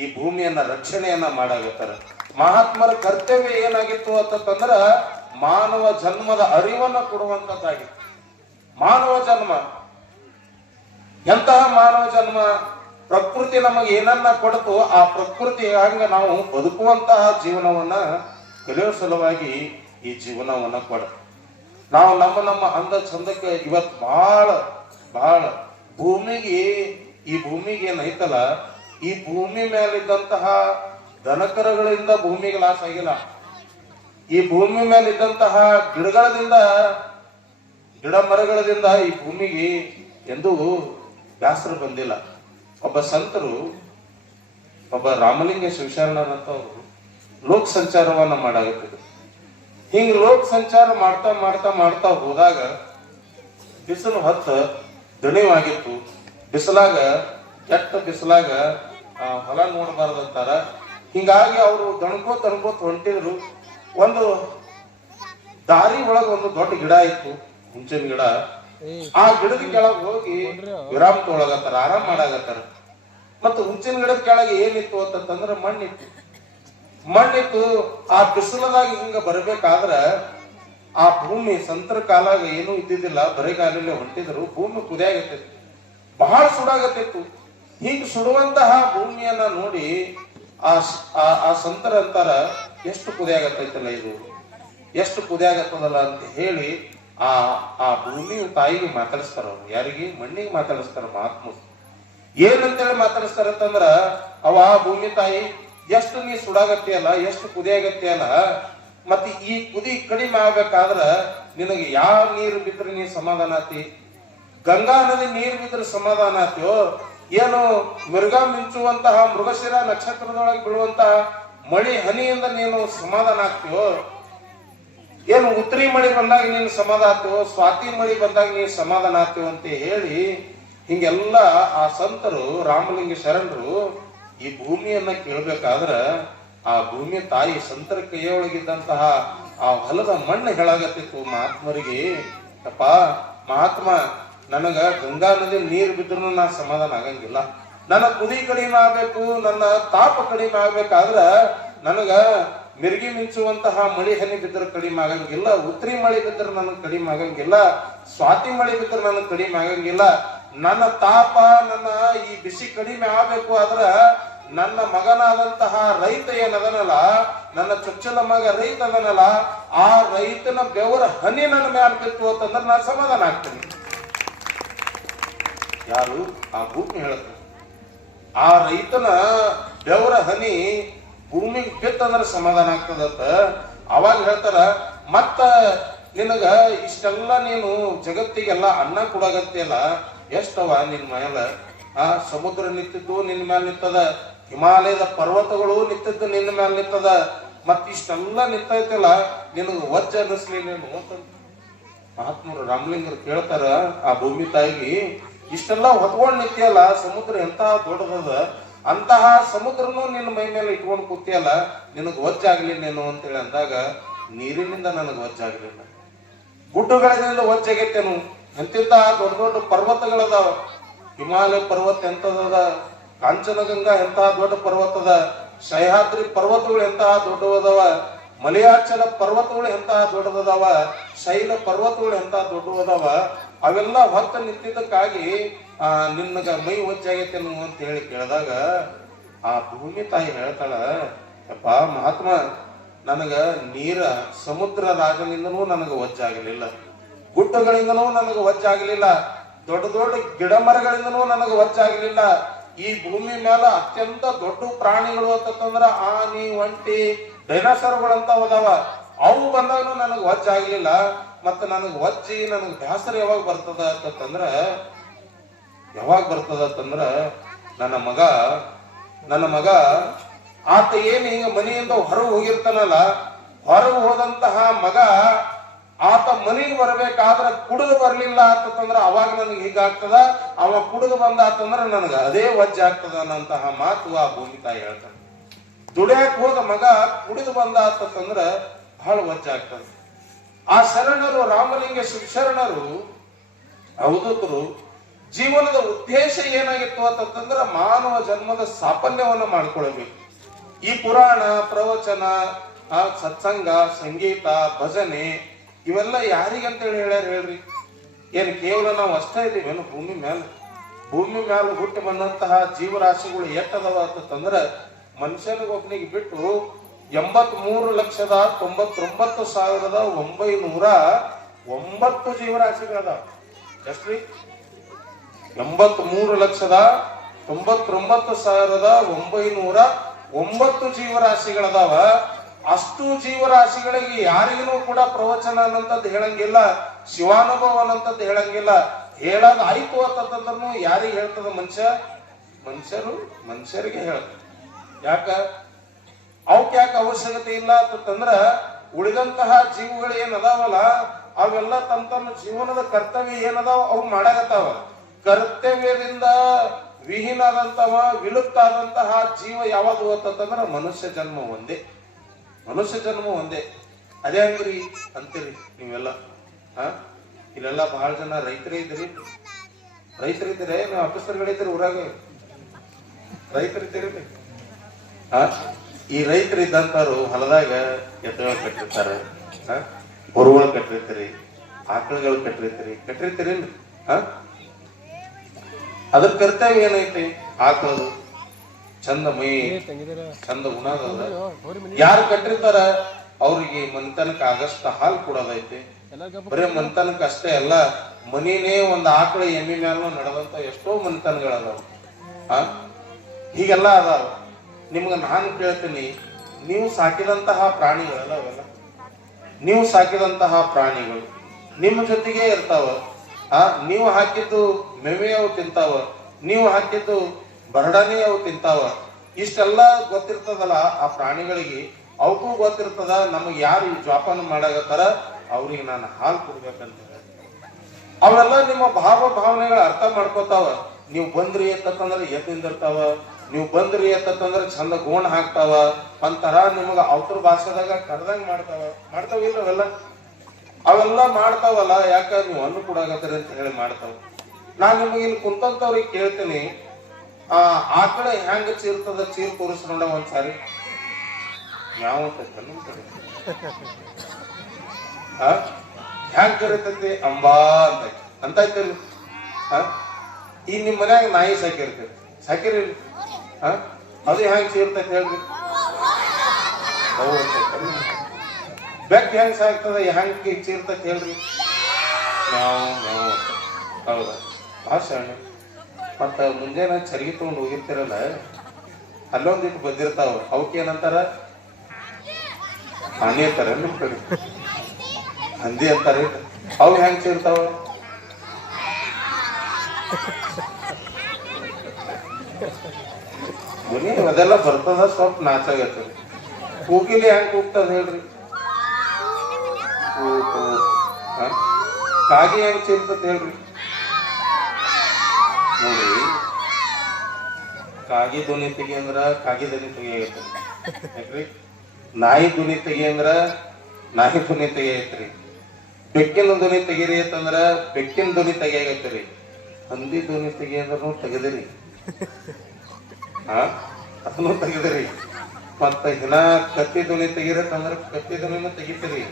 ಈ ಭೂಮಿಯನ್ನ ರಕ್ಷಣೆಯನ್ನ ಮಾಡಾಗತ್ತಾರ. ಮಹಾತ್ಮರ ಕರ್ತವ್ಯ ಏನಾಗಿತ್ತು ಅಂತಂದ್ರ ಮಾನವ ಜನ್ಮದ ಅರಿವನ್ನ ಕೊಡುವಂತದ್ದಾಗಿತ್ತು. ಮಾನವ ಜನ್ಮ ಎಂತಹ ಮಾನವ ಜನ್ಮ? ಪ್ರಕೃತಿ ನಮಗೆ ಏನನ್ನ ಕೊಡ್ತು ಆ ಪ್ರಕೃತಿ ಹಂಗ ನಾವು ಬದುಕುವಂತಹ ಜೀವನವನ್ನ ಕಲಿಯುವ ಸಲುವಾಗಿ ಈ ಜೀವನವನ್ನ ಕೊಡ. ನಾವು ನಮ್ಮ ಅಂದ ಚಂದಕ್ಕೆ ಇವತ್ ಬಹಳ ಈ ಭೂಮಿಗೆ ಏನೈತಲ್ಲ, ಈ ಭೂಮಿ ಮೇಲಿದ್ದಂತಹ ದನಕರಗಳಿಂದ ಭೂಮಿಗೆ ಲಾಸ್ ಆಗಿಲ್ಲ. ಈ ಭೂಮಿ ಮೇಲಿದ್ದಂತಹ ಗಿಡ ಮರಗಳಿಂದ ಈ ಭೂಮಿಗೆ ಎಂದೂ ಬ್ಯಾಸರ ಬಂದಿಲ್ಲ. ಒಬ್ಬ ಸಂತರು, ಒಬ್ಬ ರಾಮಲಿಂಗ ಶಿವಶರಣರಂತವ್ರು ಲೋಕ ಸಂಚಾರವನ್ನ ಮಾಡಾಗತ್ತಿದ್ರು. ಹಿಂಗ ಲೋಕ ಸಂಚಾರ ಮಾಡ್ತಾ ಮಾಡ್ತಾ ಮಾಡ್ತಾ ಹೋದಾಗ ಬಿಸಿಲು ಹೊತ್ತು ದಣಿವಾಗಿತ್ತು. ಕೆಟ್ಟ ಬಿಸಿಲಾಗ ಹೊಲ ನೋಡಬಾರ್ದಂತಾರ. ಹಿಂಗಾಗಿ ಅವರು ದಣ್ಕೋತ್ ಹೊಂಟಿದ್ರು. ಒಂದು ದಾರಿ ಒಳಗ ಒಂದು ದೊಡ್ಡ ಗಿಡ ಇತ್ತು, ಹುಂಚಿನ ಗಿಡ. ಆ ಗಿಡದ ಕೆಳಗೆ ಹೋಗಿ ವಿರಾಮ ತೊಳಗತ್ತಾರ, ಆರಾಮ್ ಮಾಡಾಗತ್ತಾರ. ಮತ್ತು ಹುಂಚಿನ ಗಿಡದ ಕೆಳಗೆ ಏನಿತ್ತು ಅಂತಂದ್ರ ಮಣ್ಣಿತ್ತು. ಆ ಬಿಸಿಲದಾಗ ಹಿಂಗ ಬರ್ಬೇಕಾದ್ರ ಆ ಭೂಮಿ ಸಂತರ ಕಾಲಾಗ ಏನೂ ಇದ್ದಿದ್ದಿಲ್ಲ, ಬರೆಗಾಲಲ್ಲಿ ಹೊಂಟಿದ್ರು. ಭೂಮಿ ಕುದಿಯಾಗತ್ತಿತ್ತು, ಬಹಳ ಸುಡಾಗತ್ತಿತ್ತು. ಹಿಂಗ ಸುಡುವಂತಹ ಭೂಮಿಯನ್ನ ನೋಡಿ ಆ ಸಂತರ ಅಂತಾರ, ಎಷ್ಟು ಕುದಿಯಾಗತ್ತೈತಲ್ಲ ಇದು, ಎಷ್ಟು ಕುದಿಯಾಗತ್ತದಲ್ಲ ಅಂತ ಹೇಳಿ ಆ ಭೂಮಿ ತಾಯಿಗೆ ಮಾತಾಡಿಸ್ತಾರ. ಅವ್ರು ಯಾರಿಗೆ? ಮಣ್ಣಿಗೆ ಮಾತಾಡಿಸ್ತಾರ. ಮಹಾತ್ಮ ಏನಂತೇಳಿ ಮಾತಾಡಿಸ್ತಾರ ಅಂತಂದ್ರ, ಅವ ಭೂಮಿ ತಾಯಿ ಎಷ್ಟು ನೀ ಸುಡಾಗತ್ತಿಯಲ್ಲ, ಎಷ್ಟು ಕುದಿಯಾಗತ್ತಿಯಲ್ಲ, ಮತ್ತೆ ಈ ಕುದಿ ಕಡಿಮೆ ಆಗ್ಬೇಕಾದ್ರ ನಿನಗೆ ಯಾವ ನೀರು ಬಿದ್ರೆ ನೀ ಸಮಾಧಾನ ಆತಿ? ಗಂಗಾ ನದಿ ನೀರು ಬಿದ್ರೆ ಸಮಾಧಾನ ಆತಿಯೋ, ಏನು ಮೃಗ ಮಿಂಚುವಂತಹ ಮೃಗಶಿರ ನಕ್ಷತ್ರದೊಳಗೆ ಬೀಳುವಂತಹ ಮಳಿ ಹನಿಯಿಂದ ನೀನು ಸಮಾಧಾನ ಆಗ್ತೀವೋ, ಏನು ಉತ್ತರಿ ಮಳಿ ಬಂದಾಗ ನೀನು ಸಮಾಧಾನ ಆಗ್ತೀವೋ, ಸ್ವಾತಿ ಮಳಿ ಬಂದಾಗ ನೀನು ಸಮಾಧಾನ ಆಗ್ತೀವೋ ಅಂತ ಹೇಳಿ ಹಿಂಗೆಲ್ಲ ಆ ಸಂತರು ರಾಮಲಿಂಗ ಶರಣರು ಈ ಭೂಮಿಯನ್ನ ಕೇಳ್ಬೇಕಾದ್ರ ಆ ಭೂಮಿ ತಾಯಿ ಸಂತರ ಕೈಯೊಳಗಿದ್ದಂತಹ ಆ ಹೊಲದ ಮಣ್ಣು ಹೇಳಾಗತ್ತಿತ್ತು ಮಹಾತ್ಮರಿಗೆ. ಅಪ್ಪ ಮಹಾತ್ಮ, ನನಗ ಗಂಗಾ ನದಿ ನೀರು ಬಿದ್ರು ನಾ ಸಮಾಧಾನ ಆಗಂಗಿಲ್ಲ. ನನ್ನ ಕುದಿ ಕಡಿಮೆ ಆಗ್ಬೇಕು, ನನ್ನ ತಾಪ ಕಡಿಮೆ ಆಗ್ಬೇಕಾದ್ರ ನನಗ ಮಿರ್ಗಿ ಮಿಂಚುವಂತಹ ಮಳಿ ಹನಿ ಬಿದ್ದರೆ ಕಡಿಮೆ ಆಗಂಗಿಲ್ಲ, ಉತ್ತರಿ ಮಳಿ ಬಿದ್ದರೆ ನನಗೆ ಕಡಿಮೆ ಆಗಂಗಿಲ್ಲ, ಸ್ವಾತಿ ಮಳಿ ಬಿದ್ದರೆ ನನಗೆ ಕಡಿಮೆ ಆಗಂಗಿಲ್ಲ. ನನ್ನ ತಾಪ, ನನ್ನ ಈ ಬಿಸಿ ಕಡಿಮೆ ಆಗ್ಬೇಕು ಆದ್ರ ನನ್ನ ಮಗನಾದಂತಹ ರೈತ ಏನದನಲ್ಲ, ನನ್ನ ಚೊಚ್ಚಲ ಮಗ ರೈತ ಅದನಲ್ಲ, ಆ ರೈತನ ಬೆವರ ಹನಿ ನನ್ನ ಮ್ಯಾಲ್ ಬಿತ್ತು ಅಂತಂದ್ರೆ ನಾನು ಸಮಾಧಾನ ಆಗ್ತೀನಿ. ಯಾರು? ಆ ಭೂಮಿ ಹೇಳುತ್ತೆ. ಆ ರೈತನ ಬೆವರ ಹನಿ ಭೂಮಿಗೆ ಬಿತ್ತಂದ್ರೆ ಸಮಾಧಾನ ಆಗ್ತದತ್ತ. ಅವಾಗ ಹೇಳ್ತಾರ, ಮತ್ತ ನಿನಗ ಇಷ್ಟೆಲ್ಲ ನೀನು ಜಗತ್ತಿಗೆಲ್ಲ ಅನ್ನ ಕೊಡಾಗತ್ತಿಯಲ್ಲ, ಎಷ್ಟವ ನಿನ್ ಮೇಲೆ? ಸಮುದ್ರ ನಿಂತಿದ್ದು ನಿನ್ನ ಮೇಲೆ ನಿಂತದ, ಹಿಮಾಲಯದ ಪರ್ವತಗಳು ನಿಂತಿದ್ದು ನಿನ್ನ ಮೇಲೆ ನಿಂತದ, ಮತ್ ಇಷ್ಟೆಲ್ಲ ನಿಂತೈತಿಲ್ಲ, ನಿನಗ ವಜ್ಜ ಅನ್ನಿಸ್ಲಿಲ್ಲೇನು ಅಂತ ಮಹಾತ್ಮರು ರಾಮಲಿಂಗರು ಕೇಳ್ತಾರ. ಆ ಭೂಮಿ ತಾಯಿಗೆ ಇಷ್ಟೆಲ್ಲ ಹೊತ್ಕೊಂಡ್ ನಿಂತಿಯಲ್ಲ, ಸಮುದ್ರ ಎಂತ ದೊಡ್ಡದದ, ಅಂತಹ ಸಮುದ್ರನು ನಿನ್ನ ಮೈ ಮೇಲೆ ಇಟ್ಕೊಂಡು ಕೂತಿಯಲ್ಲ, ನಿನಗ್ ವಜ್ಜಾಗ್ಲಿಲ್ಲೇನು ಅಂತೇಳಿ ಅಂದಾಗ, ನೀರಿನಿಂದ ನನಗ್ ವಜ್ಜಾಗ್ಲಿಲ್ಲ, ಗುಡ್ಡಗಳಿಂದ ಒಜ್ಜಾಗೈತೇನು. ಎಂತಿಂತ ದೊಡ್ಡ ದೊಡ್ಡ ಪರ್ವತಗಳದಾವ. ಹಿಮಾಲಯ ಪರ್ವತ ಎಂತದ, ಕಾಂಚನಗಂಗಾ ಎಂತಹ ದೊಡ್ಡ ಪರ್ವತದ, ಸಹ್ಯಾದ್ರಿ ಪರ್ವತಗಳು ಎಂತಹ ದೊಡ್ಡವದವ, ಮಲಯಾಚಲ ಪರ್ವತಗಳು ಎಂತಹ ದೊಡ್ಡದದಾವ, ಶೈಲ ಪರ್ವತಗಳು ಎಂತಹ ದೊಡ್ಡವದಾವ. ಅವೆಲ್ಲ ಹೊತ್ತ ನಿಂತಿದ್ದಕ್ಕಾಗಿ ನಿನ್ನಗ ಮೈ ಒಜ್ಜಾಗೈತೇನು ಅಂತ ಹೇಳಿ ಕೇಳಿದಾಗ ಆ ಭೂಮಿ ತಾಯಿ ಹೇಳ್ತಾಳ, ಯಪ್ಪ ಮಹಾತ್ಮ, ನನಗ ನೀರ ಸಮುದ್ರ ರಾಜನಿಂದನೂ ನನಗ ಒಜ್ಜಾಗಲಿಲ್ಲ, ಗುಡ್ಡಗಳಿಂದನೂ ನನಗ ಒಜ್ಜಾಗಲಿಲ್ಲ, ದೊಡ್ಡ ದೊಡ್ಡ ಗಿಡ ಮರಗಳಿಂದನೂ ನನಗ ಒಜ್ಜಾಗಲಿಲ್ಲ. ಈ ಭೂಮಿ ಮೇಲೆ ಅತ್ಯಂತ ದೊಡ್ಡ ಪ್ರಾಣಿಗಳು ಅಂತಂದ್ರ ಆನಿ, ಒಂಟಿ, ಡೈನಾಸರ್ಗಳಂತ ಅದಾವ. ಅವು ಬಂದಾಗ ನನಗ ಒಜ್ಜಾಗ್ಲಿಲ್ಲ. ಮತ್ತ ನನಗ್ ಒಜ್ಜಿ ನನಗ್ ಬ್ಯಾಸರ ಯಾವಾಗ ಬರ್ತದ ಅಂತಂದ್ರ ನನ್ನ ಮಗ ಆತ ಏನ್ ಹಿಂಗ ಮನೆಯಿಂದ ಹೊರಗೆ ಹೋಗಿರ್ತಾನಲ್ಲ, ಹೊರಗೆ ಹೋದಂತಹ ಮಗ ಆತ ಮನೆಗೆ ಬರ್ಬೇಕಾದ್ರ ಕುಡಿದು ಬರ್ಲಿಲ್ಲ ಅಂತಂದ್ರ ಅವಾಗ ನನಗೆ ಹೀಗಾಗ್ತದ, ಅವ ಕುಡಿದು ಬಂದ ಅಂತಂದ್ರ ನನಗ ಅದೇ ವಜ್ಜೆ ಆಗ್ತದ ಅನ್ನಂತಹ ಮಾತು ಆ ಭೂಮಿ ತಾಯಿ ಹೇಳ್ತಾನೆ. ದುಡಿಯಾಕ್ ಹೋದ ಮಗ ಕುಡಿದು ಬಂದ ಅಂತಂದ್ರ ಬಹಳ ವಜ್ಜೆ ಆಗ್ತದ. ಆ ಶರಣರು, ರಾಮಲಿಂಗ ಶಿವಶರಣರು, ಅವಧೂತರು ಜೀವನದ ಉದ್ದೇಶ ಏನಾಗಿತ್ತು ಅಂತಂದ್ರ ಮಾನವ ಜನ್ಮದ ಸಾಫಲ್ಯವನ್ನ ಮಾಡ್ಕೊಳ್ಬೇಕು. ಈ ಪುರಾಣ, ಪ್ರವಚನ, ಸತ್ಸಂಗ, ಸಂಗೀತ, ಭಜನೆ ಇವೆಲ್ಲ ಯಾರಿಗಂತೇಳಿ ಹೇಳ್ಯಾರ ಹೇಳ್ರಿ? ಏನ್ ಕೇವಲ ನಾವು ಅಷ್ಟೇ ಇದೀವೇನು ಭೂಮಿ ಮೇಲೆ ಹುಟ್ಟಿ ಬಂದಂತಹ ಜೀವರಾಶಿಗಳು ಎಟ್ಟದವ ಅಂತಂದ್ರ ಮನುಷ್ಯನಿಗೊಬ್ಬನಿಗೆ ಬಿಟ್ಟು 83,99,909 ಜೀವರಾಶಿಗಳದಾವ. ಎಷ್ಟ್ರಿ? 83,99,909 ಜೀವರಾಶಿಗಳದಾವ. ಅಷ್ಟು ಜೀವರಾಶಿಗಳಿಗೆ ಯಾರಿಗೂ ಕೂಡ ಪ್ರವಚನ ಅನ್ನಂತದ್ದು ಹೇಳಂಗಿಲ್ಲ, ಶಿವಾನುಭವ ಅನ್ನಂತದ್ದು ಹೇಳಂಗಿಲ್ಲ. ಹೇಳಾಗ ಆಯ್ತು ಅಂತಂದ್ರೂ ಯಾರಿಗೆ ಹೇಳ್ತದ? ಮನುಷ್ಯರಿಗೆ ಹೇಳ್ತದ. ಯಾಕ ಅವಕ್ಕೆ ಯಾಕೆ ಅವಶ್ಯಕತೆ ಇಲ್ಲ ಅಂತಂದ್ರ ಉಳಿದಂತಹ ಜೀವಗಳು ಏನದಾವಲ್ಲ ಅವೆಲ್ಲ ತಮ್ಮ ಜೀವನದ ಕರ್ತವ್ಯ ಏನದಾವ ಅವು ಮಾಡಾಕತ್ತಾವ. ಕರ್ತವ್ಯದಿಂದ ವಿಹೀನಾದಂತಹ ವಿಲುಪ್ತ ಆದಂತಹ ಜೀವ ಯಾವುದು ಅಂತಂದ್ರ ಮನುಷ್ಯ ಜನ್ಮ ಒಂದೇ. ಅದೇ ಹಂಗ್ರಿ ಅಂತೀರಿ ನೀವೆಲ್ಲ. ಇಲ್ಲೆಲ್ಲ ಬಹಳ ಜನ ರೈತರೇ ಇದ್ರಿ, ನೀವು ಆಫೀಸರ್ಗಳಿದ್ರಿ, ಊರಾಗ ರೈತರಿದ್ದೀರಿ. ಈ ರೈತರು ಇದ್ದಂತಾರು ಹೊಲದಾಗ ಎತ್ತುಗಳು ಕಟ್ಟಿರ್ತಾರ, ಹೊರುಗಳು ಕಟ್ಟಿರ್ತೀರಿ, ಆಕಳುಗಳು ಕಟ್ಟಿರ್ತೀರಿ. ಅದ್ರ ಕರ್ತವ್ಯ ಏನೈತಿ? ಆಕಳದು ಚಂದ ಮೈ, ಚಂದ ಉಣದ. ಯಾರು ಕಟ್ಟಿರ್ತಾರ ಅವ್ರಿಗೆ ಮನೆತನಕ ಆಗಷ್ಟ ಹಾಲು ಕೊಡೋದೈತಿ. ಬರೀ ಮನೆತನಕ ಅಷ್ಟೇ ಅಲ್ಲ, ಮನಿನೇ ಒಂದ್ ಆಕಳ ಎಮ್ಮಿ ಮ್ಯಾಲ ನಡೆದಂತ ಎಷ್ಟೋ ಮನೆತನಗಳದಾವ. ಹೀಗೆಲ್ಲ ಅದಾವ. ನಿಮ್ಗ ನಾನು ಕೇಳ್ತೀನಿ, ನೀವು ಸಾಕಿದಂತಹ ಪ್ರಾಣಿಗಳಲ್ಲ ಅವೆಲ್ಲ, ನೀವು ಸಾಕಿದಂತಹ ಪ್ರಾಣಿಗಳು ನಿಮ್ಮ ಜೊತೆಗೆ ಇರ್ತಾವ. ನೀವು ಹಾಕಿದ್ದು ಮೇವೆ ಅವು ತಿಂತಾವ, ನೀವು ಹಾಕಿದ್ದು ಬರಡನೆ ಅವು ತಿಂತಾವ. ಇಷ್ಟೆಲ್ಲ ಗೊತ್ತಿರ್ತದಲ್ಲ ಆ ಪ್ರಾಣಿಗಳಿಗೆ, ಅವಕ್ಕೂ ಗೊತ್ತಿರ್ತದ ನಮಗ್ ಯಾರು ಜೋಪಾನ ಮಾಡಾಕತ್ತಾರ ಅವ್ರಿಗೆ ನಾನು ಹಾಲು ಕೊಡ್ಬೇಕಂತ. ಅವೆಲ್ಲ ನಿಮ್ಮ ಭಾವನೆಗಳ ಅರ್ಥ ಮಾಡ್ಕೋತಾವ. ನೀವು ಬಂದ್ರಿ ಅಂತಂದ್ರೆ ಎದ್ದಿಂದಿರ್ತಾವ, ನೀವು ಬಂದ್ರಿ ಅಂತಂದ್ರೆ ಚಂದ ಗೋಣ ಹಾಕ್ತಾವ ಅಂತಾರ. ನಿಮಗ ಅವ್ರ ಭಾಷೆದಾಗ ಕರ್ದಂಗ್ ಮಾಡ್ತಾವಿಲ್ಲ ಅವೆಲ್ಲ ಮಾಡ್ತಾವಲ್ಲ. ಯಾಕ ನೀವು ಹಣ್ಣು ಕೊಡಾಕತ್ತೀರಿ ಅಂತ ಹೇಳಿ ಮಾಡ್ತಾವ. ನಾನ್ ನಿಮಗೆ ಇಲ್ಲಿ ಕುಂತವ್ರಿಗೆ ಕೇಳ್ತೀನಿ, ಆಕಳ ಹೆಂಗ ಚೀರ್ತದ, ಚೀರ್ ತೋರಿಸ್ ನೋಡ ಒಂದ್ಸಾರಿ. ಯಾವ ಹೆಂಗ್ ಕರಿತೈತಿ? ಅಂಬಾ ಅಂತ ಐತಲ್ಲ. ಈಗ ನಿಮ್ ಮನ್ಯಾಗ ನಾಯಿ ಸಾಕಿರಿ, ಅದು ಹೆಂಗ್ ಚೀರ್ತೈತಿ ಹೇಳ್ರಿ? ಬೆಕ್ಕ ಹೆಂಗ್ ಸಾಕ್ತದ, ಹೆಂಗ್ ಚೀರ್ತೈತಿ ಹೇಳ್ರಿ? ಹೌದಾ? ಭಾಷೆ. ಮತ್ತ ಮುಂಜಾನೆ ಚರ್ಗಿ ತಗೊಂಡು ಹೋಗಿರ್ತಿರಲ್ಲ, ಅಲ್ಲೊಂದಿಟ್ಟು ಬಂದಿರ್ತಾವ. ಅವಕ್ಕೆ ಏನಂತಾರ? ಆನೆ ಅಂತಾರ. ನಿಮ್ ಕಡೆ ಹಂದಿ ಅಂತಾರ. ಅವು ಹೆಂಗ್ ಚೀರ್ತಾವ? ಅದೆಲ್ಲ ಬರ್ತದ, ಸ್ವಲ್ಪ ನಾಚಾಗತ್ತದ. ಕೂಗಿಲಿ ಹೆಂಗ್ ಕೂಗ್ತದ ಹೇಳ್ರಿ? ಕಾಗಿ ಹೆಂಗ್ ಚೀರ್ತದ ಹೇಳ್ರಿ? ನೋಡಿ, ಕಾಗಿ ಧ್ವನಿ ತೆಗಿ ಅಂದ್ರ ಕಾಗಿ ಧ್ವನಿ ತೆಗಿಯಾಗತ್ತದ. ಯಾಕ್ರಿ? ನಾಯಿ ಧ್ವನಿ ತೆಗಿ ಅಂದ್ರ ನಾಯಿ ಧ್ವನಿ ತೆಗಿಯತ್ರಿ. ಬೆಕ್ಕಿನ ಧ್ವನಿ ತೆಗೀರಿ ಅಂತಂದ್ರ ಬೆಕ್ಕಿನ ಧ್ವನಿ ತೆಗಿಯಾಗತ್ತೀರಿ, ಹಂದಿ ಧ್ವನಿ ತೆಗಿಯೋದ್ರೂ ತೆಗೆದಿರಿ, ಅದನ್ನು ತೆಗೆದಿರಿ. ಮತ್ತ ಹಿನ ಕತ್ತಿ ಧ್ವನಿ ತೆಗಿರತ್ತಂದ್ರ ಕತ್ತಿ ಧ್ವನಿನೂ ತೆಗಿತೀರಿ.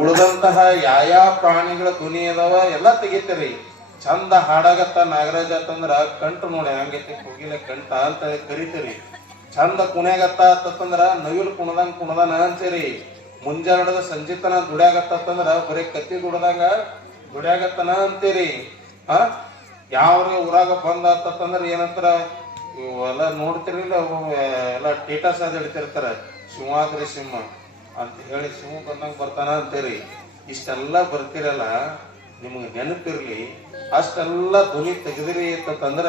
ಉಳಿದಂತಹ ಯಾವ ಪ್ರಾಣಿಗಳ ಧ್ವನಿ ಅದಾವ ಎಲ್ಲಾ ತೆಗಿತೀರಿ. ಚಂದ ಹಾಡಾಗತ್ತ ನಾಗರಾಜ ಅಂತಂದ್ರ ಕಂಠ ನೋಡಿ ಹಂಗೈತಿ, ಕೋಗಿಲೆ ಕಂಠ ಅಂತ ಕರಿತೀರಿ. ಚಂದ ಕುಣ್ಯಾಗತ್ತ ಅಂತಂದ್ರ ನವಿಲು ಕುಣದಂಗ ಕುಣದಾನ ಅಂತೀರಿ. ಮುಂಜಾನದ ಸಂಜಿತನ ದುಡ್ಯಾಗತ್ತಂದ್ರ ಬರೀ ಕತ್ತಿ ದುಡ್ದಂಗ ದುಡ್ಯಾಗತ್ತನ ಅಂತೀರಿ. ಯಾವ್ರ ಊರಾಗ ಬಂದ ಅಂತಂದ್ರ ಏನಂತಾರ, ಇವೆಲ್ಲ ನೋಡ್ತಿರಿಲ್ಲ, ಎಲ್ಲ ಟೇಟಸ್ ಅದ್ ಹಿಡಿತಿರ್ತಾರ, ಸಿಂಹಾದ್ರಿ ಸಿಂಹ ಅಂತ ಹೇಳಿ ಸಿಂಹ ಬಂದಂಗ ಬರ್ತಾನ ಅಂತೀರಿ. ಇಷ್ಟೆಲ್ಲ ಬರ್ತಿರಲ್ಲ, ನಿಮ್ಗೆ ನೆನಪಿರ್ಲಿ, ಅಷ್ಟೆಲ್ಲ ಧ್ವನಿ ತೆಗೆದಿರಿ ಅಂತಂದ್ರ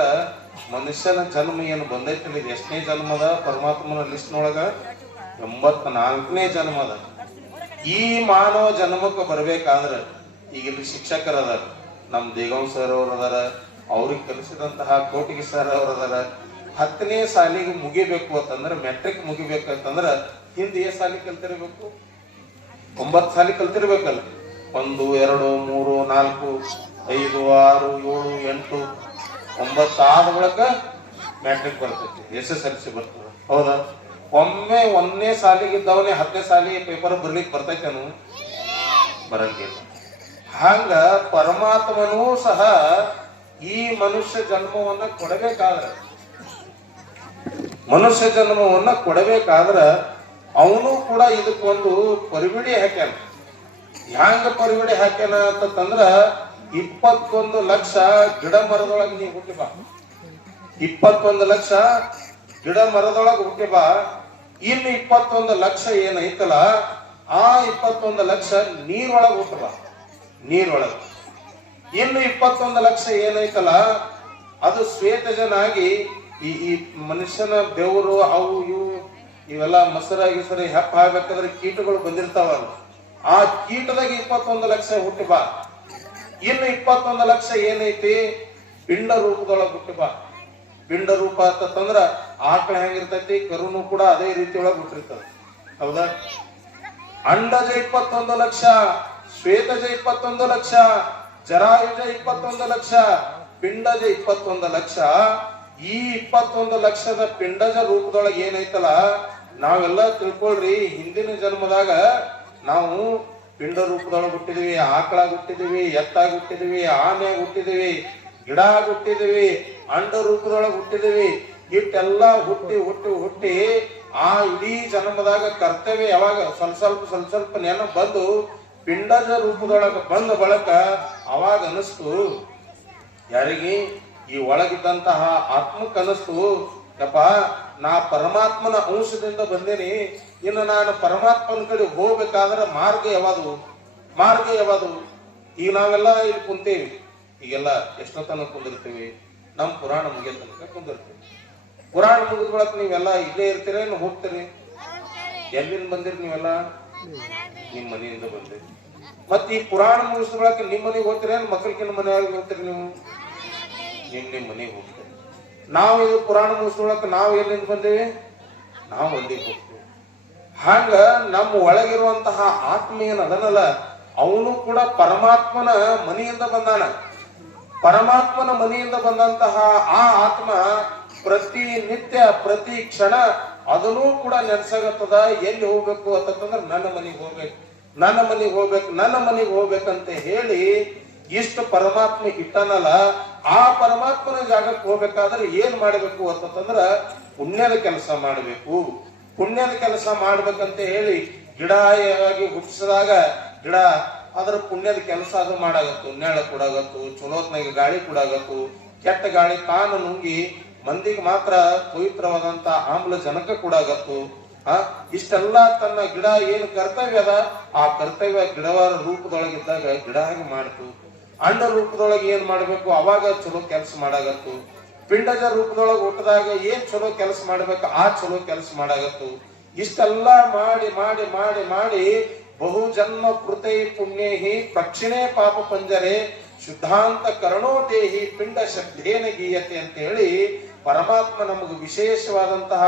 ಮನುಷ್ಯನ ಜನ್ಮ ಏನು ಬಂದೈತಿಲ್ಲ, ಇದು ಎಷ್ಟನೇ ಜನ್ಮದ ಪರಮಾತ್ಮನ ಲಿಸ್ಟ್ನೊಳಗ 84ನೇ ಜನ್ಮದ. ಈ ಮಾನವ ಜನ್ಮಕ್ಕೆ ಬರ್ಬೇಕಾದ್ರ ಈಗ ಇಲ್ಲಿ ಶಿಕ್ಷಕರದಾರ, ನಮ್ ದೇಗಂ ಸರ್ ಅವ್ರ ಅದಾರ, ಅವ್ರಿಗೆ ಕಲಿಸಿದಂತಹ ಕೋಟಿಗೆ ಸರ್ ಅವ್ರ ಅದಾರ. 10ನೇ ಸಾಲಿಗೆ ಮುಗಿಬೇಕು ಅಂತಂದ್ರ, ಮೆಟ್ರಿಕ್ ಮುಗಿಬೇಕಂತಂದ್ರ ಹಿಂದೆ ಏ ಸಾಲಿ ಕಲ್ತಿರ್ಬೇಕು? 9 ಸಾಲಿ ಕಲ್ತಿರ್ಬೇಕಲ್ಲ. 1 2 3 4 5 6 7 8 9 ಆದ ಬಳಿಕ ಮ್ಯಾಟ್ರಿಕ್ ಬರ್ತೈತಿ, SSLC ಬರ್ತದ. ಹೌದಾ? ಒಮ್ಮೆ 1ನೇ ಸಾಲಿಗಿದ್ದವನೇ 10ನೇ ಸಾಲಿಗೆ ಪೇಪರ್ ಬರ್ಲಿಕ್ಕೆ ಬರ್ತೈತೇನು? ಬರಂಗಿಲ್ಲ. ಹಂಗ ಪರಮಾತ್ಮನೂ ಸಹ ಈ ಮನುಷ್ಯ ಜನ್ಮವನ್ನ ಕೊಡಬೇಕಾದ್ರ ಅವನು ಕೂಡ ಇದಕ್ಕೊಂದು ಪರಿವಿಡಿ ಹಾಕ್ಯಾನ. ಹ್ಯಾಂಗ ಪರಿವಿಡಿ ಹಾಕ್ಯಾನ ಅಂತಂದ್ರ 21 ಲಕ್ಷ ಗಿಡ ಮರದೊಳಗೆ ನೀ ಹುಟ್ಟಿ ಬಾ, 21 ಲಕ್ಷ ಗಿಡ ಮರದೊಳಗೆ ಹುಟ್ಟಿ ಬಾ. ಇನ್ನು 21 ಲಕ್ಷ ಏನೈತಲ್ಲ, ಆ 21 ಲಕ್ಷ ನೀರೊಳಗೆ ಹುಟ್ಟ ಬಾ, ನೀರೊಳಗೆ. ಇನ್ನು 21 ಲಕ್ಷ ಏನೈತಲ್ಲ ಅದು ಶ್ವೇತಜನಾಗಿ ಈ ಮನುಷ್ಯನ ಬೆವರು ಅವು ಇವು ಇವೆಲ್ಲ ಮೊಸರಾಗಿ ಹೆಪ್ಪ ಆಗ್ಬೇಕಾದ್ರೆ ಕೀಟಗಳು ಬಂದಿರ್ತಾವಲ್ಲ, ಆ ಕೀಟದಾಗ 21 ಲಕ್ಷ ಹುಟ್ಟಿ ಬಾ. ಇನ್ನು 21 ಲಕ್ಷ ಏನೈತಿ ಪಿಂಡ ರೂಪದೊಳಗೆ ಹುಟ್ಟಿ ಬಾ. ಪಿಂಡ ರೂಪ ಅಂತಂದ್ರ ಆಕಳ ಹೆಂಗಿರ್ತೈತಿ, ಕರುನು ಕೂಡ ಅದೇ ರೀತಿ ಒಳಗೆ ಹುಟ್ಟಿರ್ತದ. ಹೌದಾ? ಅಂಡಜ 21 ಲಕ್ಷ, ಶ್ವೇತಜ 21 ಲಕ್ಷ, ಜರಾಯುಜ 21 ಲಕ್ಷ, ಪಿಂಡಜ 21 ಲಕ್ಷ. ಈ 21 ಲಕ್ಷದ ಪಿಂಡಜ ರೂಪದೊಳಗೆ ಏನೈತಲ್ಲ, ನಾವೆಲ್ಲ ತಿಳ್ಕೊಳ್ರಿ, ಹಿಂದಿನ ಜನ್ಮದಾಗ ನಾವು ಪಿಂಡ ರೂಪದೊಳಗೆ ಹುಟ್ಟಿದ್ವಿ, ಆಕಳಾಗ ಹುಟ್ಟಿದ್ವಿ, ಎತ್ತಾಗ ಹುಟ್ಟಿದ್ವಿ, ಆನೆಯಾಗ ಹುಟ್ಟಿದ್ವಿ, ಗಿಡ ಹುಟ್ಟಿದ್ವಿ, ಅಂಡ ರೂಪದೊಳಗೆ ಹುಟ್ಟಿದ್ವಿ. ಇಟ್ಟೆಲ್ಲ ಹುಟ್ಟಿ ಹುಟ್ಟಿ ಹುಟ್ಟಿ ಆ ಇಡೀ ಜನ್ಮದಾಗ ಕರ್ತವ್ಯ ಯಾವಾಗ ಸ್ವಲ್ಪ ನೆನಪು ಬಂದು ಪಿಂಡಜ ರೂಪದೊಳಗೆ ಬಂದ ಬಳಕ ಅವಾಗ ಅನಿಸ್ತು ಯಾರಿಗೆ, ಈ ಒಳಗಿದ್ದಂತಹ ಆತ್ಮಕ್ಕೆ ಅನಿಸ್ತು, ಯಪ್ಪ ನಾ ಪರಮಾತ್ಮನ ಅಂಶದಿಂದ ಬಂದೇನಿ, ಇನ್ನು ನಾನು ಪರಮಾತ್ಮನ ಕಡೆ ಹೋಗ್ಬೇಕಾದ್ರೆ ಮಾರ್ಗ ಯಾವುದು? ಈಗ ನಾವೆಲ್ಲ ಇಲ್ಲಿ ಕುಂತೇವಿ, ಈಗೆಲ್ಲ ಎಷ್ಟೋ ತನಕ ಕುಂದಿರ್ತೀವಿ, ನಮ್ ಪುರಾಣ ಮುಗಿಯ ತನಕ ಕುಂದಿರ್ತೀವಿ. ಪುರಾಣ ಮುಗಿದ ಬಳಕ ನೀವೆಲ್ಲ ಇಲ್ಲೇ ಇರ್ತೀರ, ಏನು ಹೋಗ್ತೀರಿ? ಎಲ್ಲಿಂದ ಬಂದಿರಿ ನೀವೆಲ್ಲ? ನಿಮ್ ಮನೆಯಿಂದ ಬಂದಿರಿ. ಮತ್ ಈ ಪುರಾಣ ಮುಗಿಸಿದ ಬಳಕ ನಿಮ್ ಮನೆಗೆ ಹೋಗ್ತೀರ, ಮಕ್ಕಳಿಗೆ ಮನೆಯಾಗಿ ಹೋಗ್ತೀರಿ? ನೀವು ನಿಮ್ ಮನೆಗೆ ಹೋಗ್ತೀರಿ. ನಾವು ಇದು ಪುರಾಣ ಮುಗಿಸ್ಕೊಳಕ್ ನಾವು ಎಲ್ಲಿಂದ ಬಂದೇವಿ? ನಾವು ಅಲ್ಲಿಗೆ ಹೋಗ್ತೀವಿ. ಹಂಗ ನಮ್ಮ ಒಳಗಿರುವಂತಹ ಆತ್ಮ ಏನ್ ಅದನ್ನಲ್ಲ, ಅವನು ಕೂಡ ಪರಮಾತ್ಮನ ಮನೆಯಿಂದ ಬಂದಾನ. ಪರಮಾತ್ಮನ ಮನೆಯಿಂದ ಬಂದಂತಹ ಆ ಆತ್ಮ ಪ್ರತಿ ನಿತ್ಯ ಪ್ರತಿ ಕ್ಷಣ ಅದನ್ನೂ ಕೂಡ ನೆನ್ಸಾಗತ್ತದ. ಎಲ್ಲಿ ಹೋಗ್ಬೇಕು ಅಂತಂದ್ರೆ ನನ್ನ ಮನೆಗೆ ಹೋಗ್ಬೇಕಂತ ಹೇಳಿ ಇಷ್ಟು ಪರಮಾತ್ಮ ಇಟ್ಟನಲ್ಲ, ಆ ಪರಮಾತ್ಮನ ಜಾಗಕ್ಕೆ ಹೋಗ್ಬೇಕಾದ್ರೆ ಏನ್ ಮಾಡ್ಬೇಕು ಅಂತಂದ್ರ ಪುಣ್ಯದ ಕೆಲಸ ಮಾಡ್ಬೇಕು. ಪುಣ್ಯದ ಕೆಲಸ ಮಾಡ್ಬೇಕಂತ ಹೇಳಿ ಗಿಡವಾಗಿ ಹುಟ್ಟಿಸಿದಾಗ ಗಿಡ ಅದ್ರ ಪುಣ್ಯದ ಕೆಲಸ ಅದು ಮಾಡಾಗತ್ತು, ನೆಳ ಕೊಡಾಗತ್ತು, ಚಲೋತ್ನಾಗ ಗಾಳಿ ಕೊಡಾಗತ್ತು. ಕೆಟ್ಟ ಗಾಳಿ ತಾನು ನುಂಗಿ ಮಂದಿಗೆ ಮಾತ್ರ ಪವಿತ್ರವಾದಂತ ಆಮ್ಲಜನಕ ಕೊಡಾಗತ್ತು. ಇಷ್ಟೆಲ್ಲ ತನ್ನ ಗಿಡ ಏನು ಕರ್ತವ್ಯ ಅದ, ಆ ಕರ್ತವ್ಯ ಗಿಡವಾರ ರೂಪದೊಳಗಿದ್ದಾಗ ಗಿಡ ಹಾಗೆ ಮಾಡ್ತು. ಅಂಡ ರೂಪದೊಳಗೆ ಏನ್ ಮಾಡ್ಬೇಕು, ಅವಾಗ ಚಲೋ ಕೆಲಸ ಮಾಡಾಗತ್ತು. ಪಿಂಡಜ ರೂಪದೊಳಗೆ ಹುಟ್ಟದಾಗ ಏನ್ ಚಲೋ ಕೆಲಸ ಮಾಡ್ಬೇಕು, ಆ ಚಲೋ ಕೆಲಸ ಮಾಡಾಗತ್ತು. ಇಷ್ಟೆಲ್ಲ ಮಾಡಿ ಮಾಡಿ ಮಾಡಿ ಮಾಡಿ ಬಹು ಜನ್ಮ ಕೃತೈ ಪುಣ್ಯೇಹಿ ಪಕ್ಷಿಣೇ ಪಾಪ ಪಂಜರೆ ಶುದ್ಧಾಂತ ಕರಣೋಟೇಹಿ ಪಿಂಡ ಶಬ್ದೇನ ಗೀಯತೆ ಅಂತ ಹೇಳಿ ಪರಮಾತ್ಮ ನಮಗೆ ವಿಶೇಷವಾದಂತಹ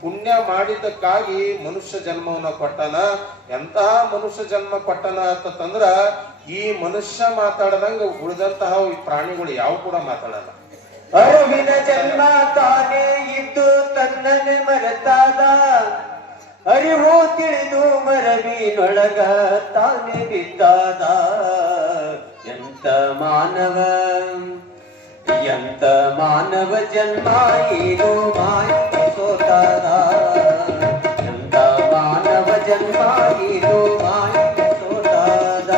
ಪುಣ್ಯ ಮಾಡಿದ್ದಕ್ಕಾಗಿ ಮನುಷ್ಯ ಜನ್ಮವನ್ನ ಕೊಟ್ಟನ. ಎಂತಹ ಮನುಷ್ಯ ಜನ್ಮ ಕೊಟ್ಟನ ಅಂತಂದ್ರ ಈ ಮನುಷ್ಯ ಮಾತಾಡದಂಗ ಉಳಿದಂತಹ ಈ ಪ್ರಾಣಿಗಳು ಯಾವ ಕೂಡ ಮಾತಾಡಲ್ಲ. ಅರಿವಿನ ಜನ್ಮ ತಾನೇ ಇದ್ದು ತನ್ನನ್ನೇ ಮರೆತಾದ, ಅರಿವು ತಿಳಿದು ಮರವಿನೊಳಗ ತಾನೇ ಬಿದ್ದಾದ. ಎಂತ ಮಾನವ ಜನ್ಮ ಇದು ಮಾಯಿ ಸೋತಾದ. ಎಂತ ಮಾನವ ಜನ್ಮ ಇದು ಮಾಯಿ ಸೋತಾದ.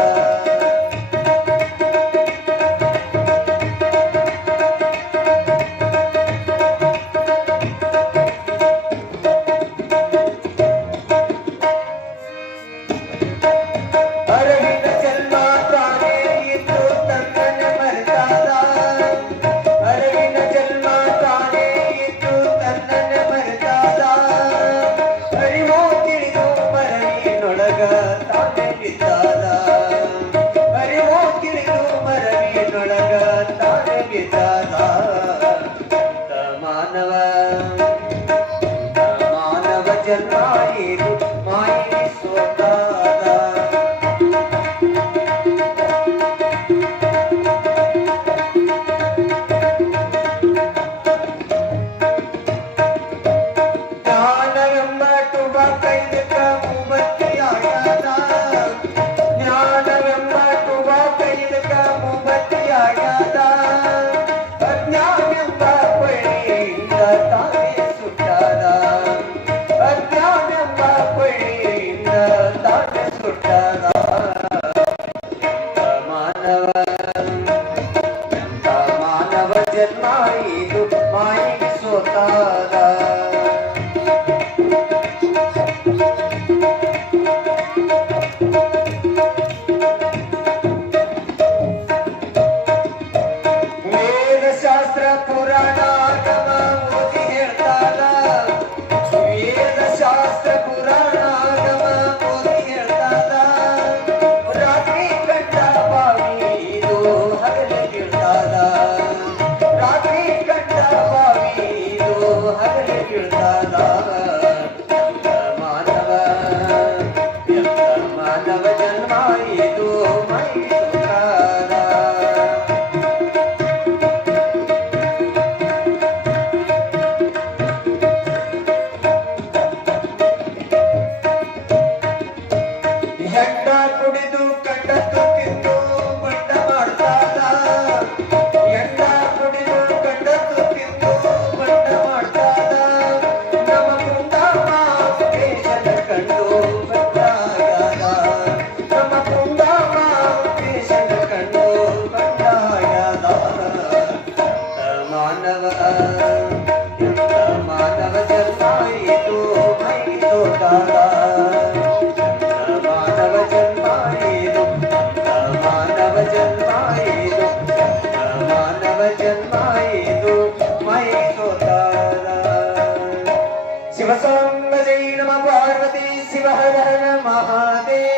शिव सोम जय नमः पार्वती शिव हर हर महादेव।